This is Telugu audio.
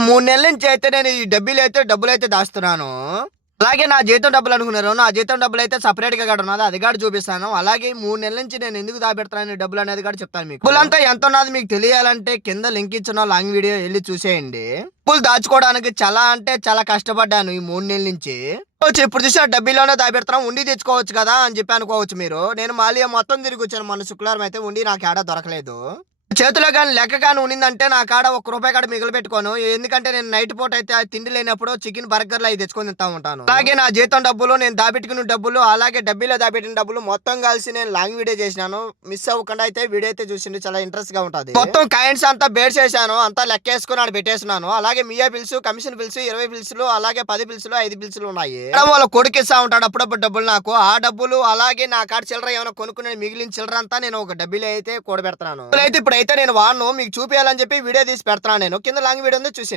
మూడు నెలల నుంచి అయితే నేను ఈ డబ్బులు అయితే డబ్బులు అయితే దాస్తున్నాను. అలాగే నా జీతం డబ్బులు అనుకున్నారు. నా జీతం డబ్బులు అయితే సపరేట్గా కూడా ఉన్నది అది కూడా చూపిస్తాను. అలాగే మూడు నెలల నుంచి నేను ఎందుకు దాపెడతాను డబ్బులు అనేది కూడా చెప్తాను మీకు. డబ్బులంతా ఎంత ఉన్నది మీకు తెలియాలంటే కింద లింక్ ఇచ్చిన లాంగ్ వీడియో వెళ్ళి చూసేయండి. డబ్బులు దాచుకోవడానికి చాలా అంటే చాలా కష్టపడ్డాను ఈ మూడు నెలల నుంచి. వచ్చి ఇప్పుడు చూసిన డబ్బీలోనే దాపెడతాం ఉండి తెచ్చుకోవచ్చు కదా అని చెప్పి అనుకోవచ్చు మీరు. నేను మళ్ళీ మొత్తం తిరిగి వచ్చాను. మొన్న శుక్రవారం అయితే ఉండి నాకు ఏడా దొరకలేదు. చేతిలో కానీ లెక్క కానీ ఉండిందంటే నా కాడ ఒక రూపాయి కాడ మిగిలి పెట్టుకోను ఎందుకంటే నేను నైట్ పూట అయితే తిండి లేనప్పుడు చికెన్ బర్గర్లు అవి తెచ్చుకొని తింటా ఉంటాను. అలాగే నా జీతం డబ్బులు నేను దాపెట్టుకున్న డబ్బులు అలాగే డబ్బీలో దాపెట్టిన డబ్బులు మొత్తం కలిసి నేను లాంగ్ వీడియో చేసినాను. మిస్ అవ్వకుండా అయితే వీడియో అయితే చూసింది చాలా ఇంట్రెస్ట్గా ఉంటది. మొత్తం కాయిన్స్ అంతా బేడ్ చేశాను అంతా లెక్కేసుకుని ఆడ పెట్టేస్తున్నాను. అలాగే మియా బిల్స్ కమిషన్ బిల్స్ ఇరవై బిల్స్లు అలాగే పది బిల్స్లు ఐదు బిల్స్లు ఉన్నాయి. వాళ్ళ కొడుకు ఇస్తా ఉంటాడు అప్పుడప్పుడు డబ్బులు నాకు. ఆ డబ్బులు అలాగే నా కాడ చిల్లర ఏమైనా కొనుక్కునే మిగిలిన చిల్లర అంతా నేను ఒక డబ్బీలో అయితే కూడబెడతాను అయితే ఇప్పుడు అయితే నేను వాడను మీకు చూపించాలని చెప్పి వీడియో తీసి పెడతాను నేను. కింద లాంగ్ వీడియో ఉంది చూసి